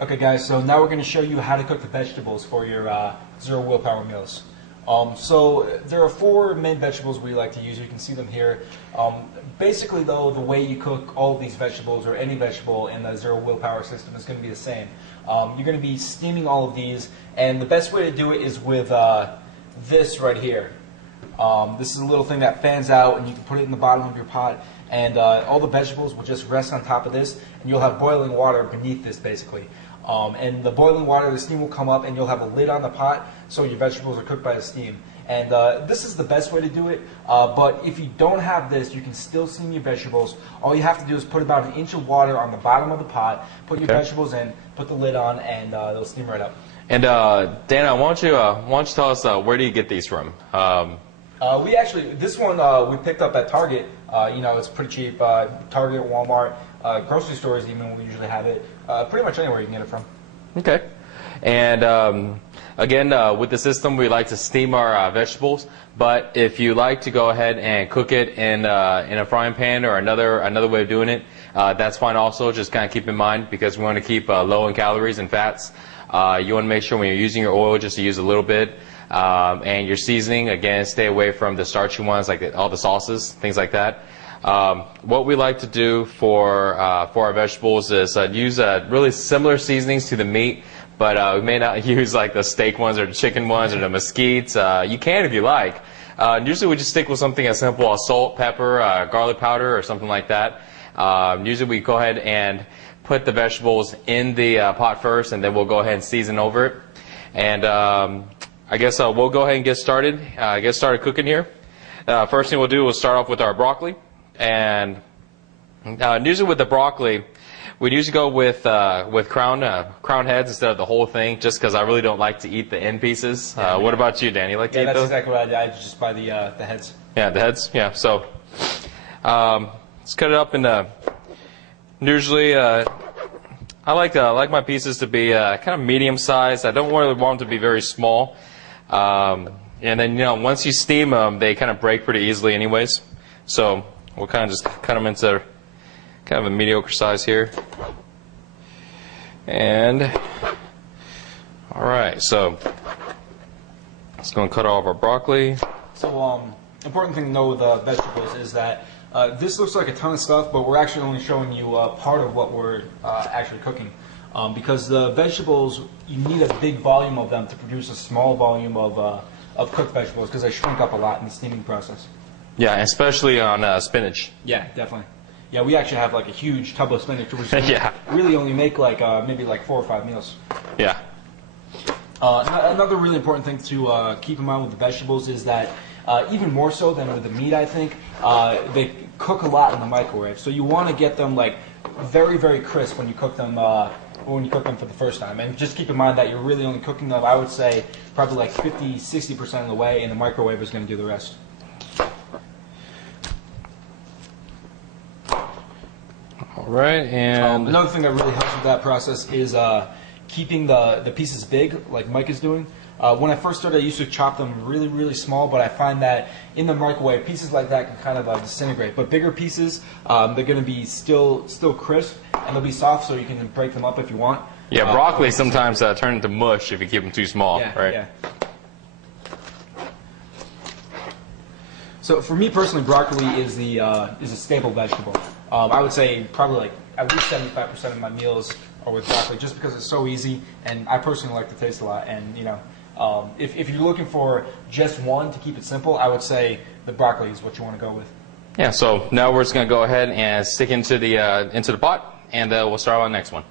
Okay guys, so now we're going to show you how to cook the vegetables for your zero willpower meals. So there are four main vegetables we like to use. You can see them here. Basically though, the way you cook all of these vegetables or any vegetable in the zero willpower system is going to be the same. You're going to be steaming all of these, and the best way to do it is with this right here. This is a little thing that fans out, and you can put it in the bottom of your pot, and all the vegetables will just rest on top of this, and you'll have boiling water beneath this basically. And the boiling water, the steam will come up, and you'll have a lid on the pot, so your vegetables are cooked by the steam. And this is the best way to do it, but if you don't have this, you can still steam your vegetables. All you have to do is put about 1 inch of water on the bottom of the pot, put your vegetables in, put the lid on, and they'll steam right up. And Dana, why don't you tell us where do you get these from? We actually, this one we picked up at Target. You know, it's pretty cheap. Target, Walmart, grocery stores even we usually have it. Pretty much anywhere you can get it from. Okay. And again, with the system, we like to steam our vegetables. But if you like to go ahead and cook it in a frying pan or another way of doing it, that's fine also. Just kind of keep in mind, because we want to keep low in calories and fats. You want to make sure when you're using your oil just to use a little bit. And your seasoning, again, stay away from the starchy ones like all the sauces, things like that. What we like to do for our vegetables is use really similar seasonings to the meat, but we may not use like the steak ones or the chicken ones or the mesquites. You can if you like. Usually we just stick with something as simple as salt, pepper, garlic powder, or something like that. Usually we go ahead and put the vegetables in the pot first, and then we'll go ahead and season over it. And I guess we'll go ahead and get started cooking here. First thing we'll do is start off with our broccoli. And usually with the broccoli, we'd usually go with crown heads instead of the whole thing, just because I really don't like to eat the end pieces. What about you, Dan? You like to eat those? Yeah, that's exactly what I do. I just buy the heads. Yeah, the heads. Yeah. So let's cut it up into. Usually, I like my pieces to be kind of medium sized. I don't really want them to be very small. And then, you know, once you steam them, they kind of break pretty easily anyways. So we'll kind of just cut them into kind of a mediocre size here. And all right, so let's go and cut off our broccoli. So important thing to know with vegetables is that this looks like a ton of stuff, but we're actually only showing you part of what we're actually cooking. Because the vegetables, you need a big volume of them to produce a small volume of cooked vegetables, because they shrink up a lot in the steaming process. Yeah, especially on spinach. Yeah, definitely. Yeah, we actually have like a huge tub of spinach, which really only make like maybe like 4 or 5 meals. Yeah. Another really important thing to keep in mind with the vegetables is that even more so than with the meat, I think, they cook a lot in the microwave. So you want to get them like very, very crisp when you cook them. For the first time. And just keep in mind that you're really only cooking them, I would say, probably like 50-60% of the way, and the microwave is going to do the rest. All right, and another thing that really helps with that process is keeping the pieces big, like Mike is doing. When I first started, I used to chop them really, really small, but I find that in the microwave, pieces like that can kind of disintegrate. But bigger pieces, they're going to be still crisp, and they'll be soft, so you can break them up if you want. Yeah, broccoli sometimes turn into mush if you keep them too small, right? Yeah. So for me personally, broccoli is a staple vegetable. I would say probably like at least 75% of my meals are with broccoli, just because it's so easy, and I personally like the taste a lot. And you know, if you're looking for just one to keep it simple, I would say the broccoli is what you want to go with. Yeah. So now we're just going to go ahead and stick into the pot, and we'll start on the next one.